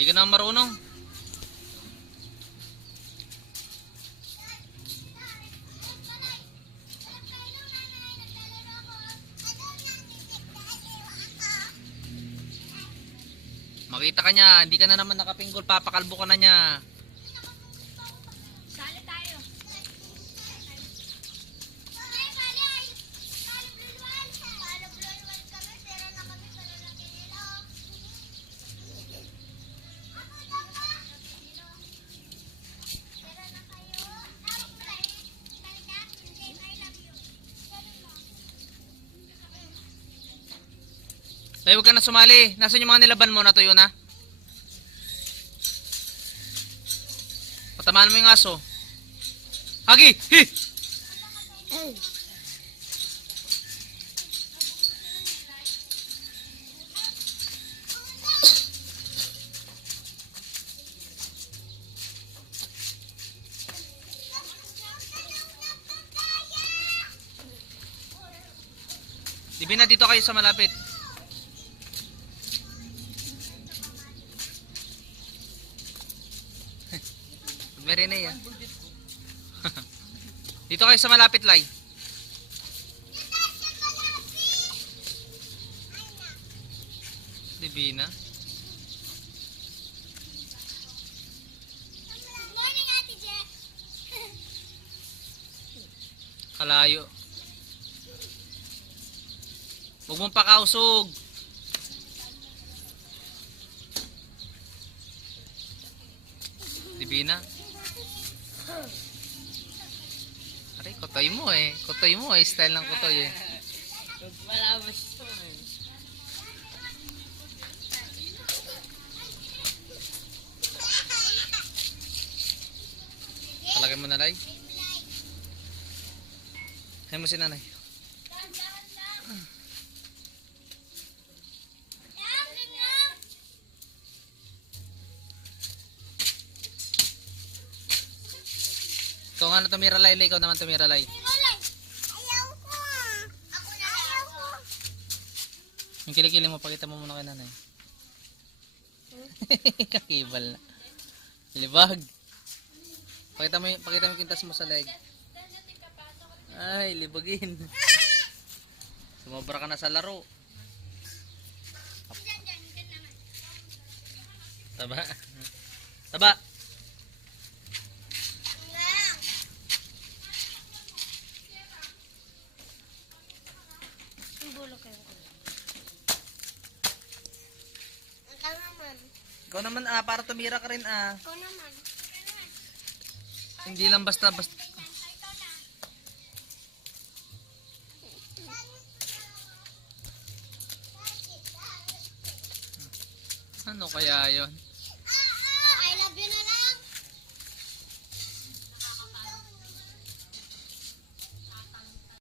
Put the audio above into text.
Hindi ka na marunong. Makita ka niya, hindi ka na naman nakapinggol, papakalbo ka na niya. Sali tayo. Tayo, huwag ka na sumali. Nasaan yung mga nilaban mo? Natuyo na? Patamaan mo yung aso. Hagi! Hi! Dibi na dito kayo sa malapit. Meron na yan. Dito kayo sa malapit, Lai. Divina. Good morning, Ate Je. Kalayo. Huwag mong pakausog. Divina. Aray, kutoy mo eh. Kutoy mo eh. Style ng kutoy eh. Malabas ito eh. Palagay mo na, Lai. Hay mo si nanay. Ikaw nga na tumira, Lai. Ikaw naman tumira, Lai. Ayaw ko. Ako na ayaw ko. Yung kilikili mo, pakita mo muna kay nanay. Kakibal na. Libag. Pakita mo yung kintas mo sa leg. Ay, libagin. Sumobra ka na sa laro. Taba. Taba. Ikaw naman para tumira ka rin Ikaw naman. Hindi lang basta. Ano kaya yon?